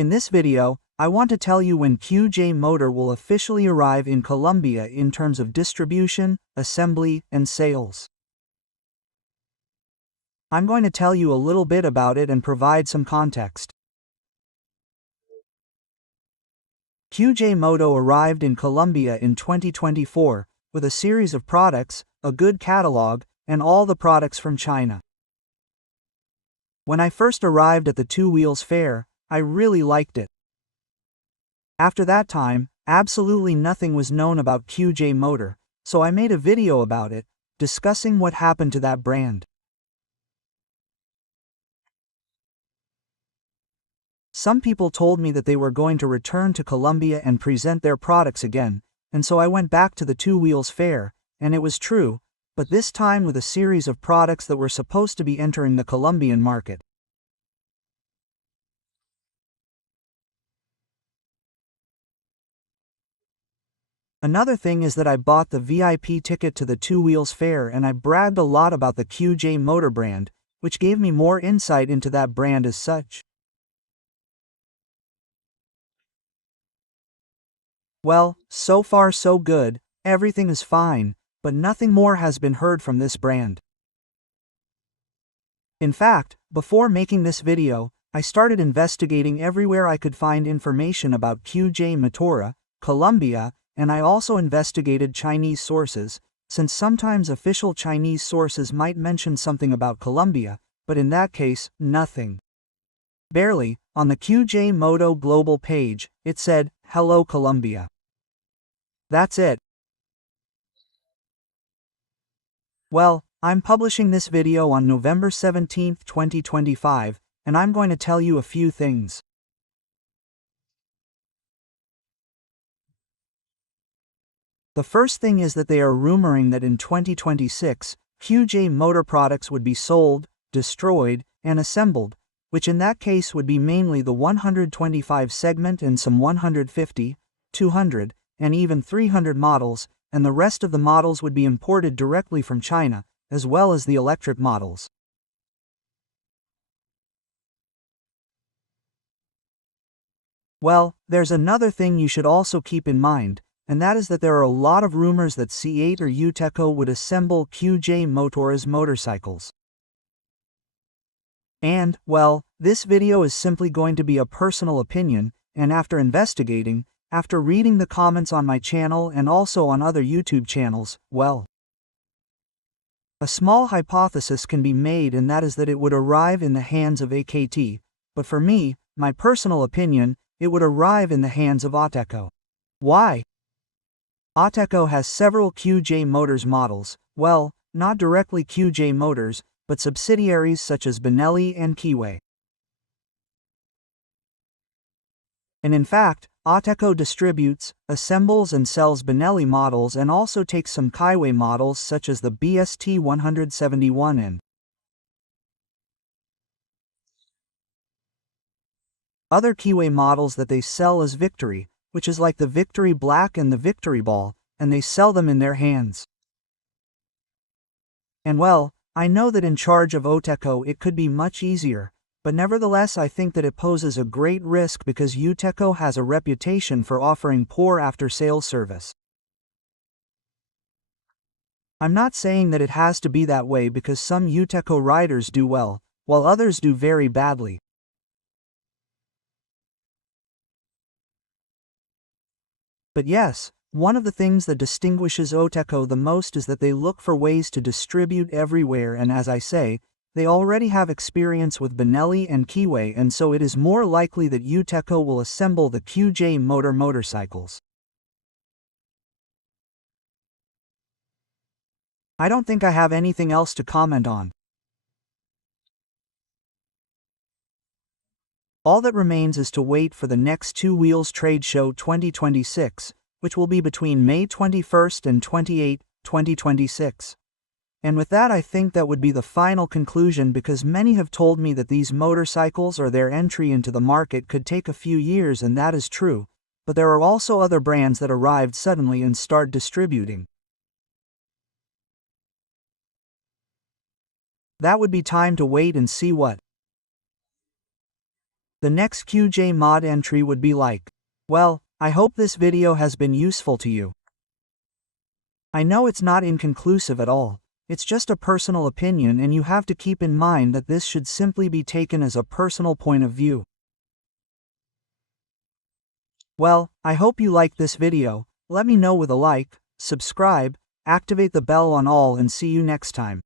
In this video, I want to tell you when QJ Motor will officially arrive in Colombia in terms of distribution, assembly, and sales. I'm going to tell you a little bit about it and provide some context. QJ Moto arrived in Colombia in 2024, with a series of products, a good catalog, and all the products from China. When I first arrived at the Two Wheels Fair, I really liked it. After that time, absolutely nothing was known about QJ Motor, so I made a video about it, discussing what happened to that brand. Some people told me that they were going to return to Colombia and present their products again, and so I went back to the Two Wheels Fair, and it was true, but this time with a series of products that were supposed to be entering the Colombian market. Another thing is that I bought the VIP ticket to the Two Wheels Fair and I bragged a lot about the QJ Motor brand, which gave me more insight into that brand as such. Well, so far so good, everything is fine, but nothing more has been heard from this brand. In fact, before making this video, I started investigating everywhere I could find information about QJ Motora, Colombia, and I also investigated Chinese sources, since sometimes official Chinese sources might mention something about Colombia, but in that case, nothing. Barely, on the QJ Moto global page, it said, "Hello Colombia." That's it. Well, I'm publishing this video on November 17, 2025, and I'm going to tell you a few things. The first thing is that they are rumoring that in 2026, QJ Motor products would be sold, destroyed, and assembled, which in that case would be mainly the 125 segment and some 150, 200, and even 300 models, and the rest of the models would be imported directly from China, as well as the electric models. Well, there's another thing you should also keep in mind, and that is that there are a lot of rumors that C8 or Auteco would assemble QJ Motor's motorcycles. And, well, this video is simply going to be a personal opinion, and after investigating, after reading the comments on my channel and also on other YouTube channels, well, a small hypothesis can be made, and that is that it would arrive in the hands of AKT, but for me, my personal opinion, it would arrive in the hands of Auteco. Why? Auteco has several QJ Motors models, well, not directly QJ Motors, but subsidiaries such as Benelli and Keeway. And in fact, Auteco distributes, assembles and sells Benelli models and also takes some Keeway models such as the BST 171 and other Keeway models that they sell as Victory, which is like the Victory Black and the Victory Ball, and they sell them in their hands. And well, I know that in charge of Auteco it could be much easier, but nevertheless I think that it poses a great risk because Auteco has a reputation for offering poor after-sales service. I'm not saying that it has to be that way because some Auteco riders do well, while others do very badly. But yes, one of the things that distinguishes Auteco the most is that they look for ways to distribute everywhere, and as I say, they already have experience with Benelli and Keeway, and so it is more likely that Auteco will assemble the QJ Motor motorcycles. I don't think I have anything else to comment on. All that remains is to wait for the next Two Wheels Trade Show 2026, which will be between May 21st and 28, 2026. And with that I think that would be the final conclusion because many have told me that these motorcycles or their entry into the market could take a few years, and that is true, but there are also other brands that arrived suddenly and start distributing. That would be time to wait and see what The next QJ mod entry would be like. Well, I hope this video has been useful to you. I know it's not inconclusive at all. It's just a personal opinion, and you have to keep in mind that this should simply be taken as a personal point of view. Well, I hope you liked this video. Let me know with a like, subscribe, activate the bell on all, and see you next time.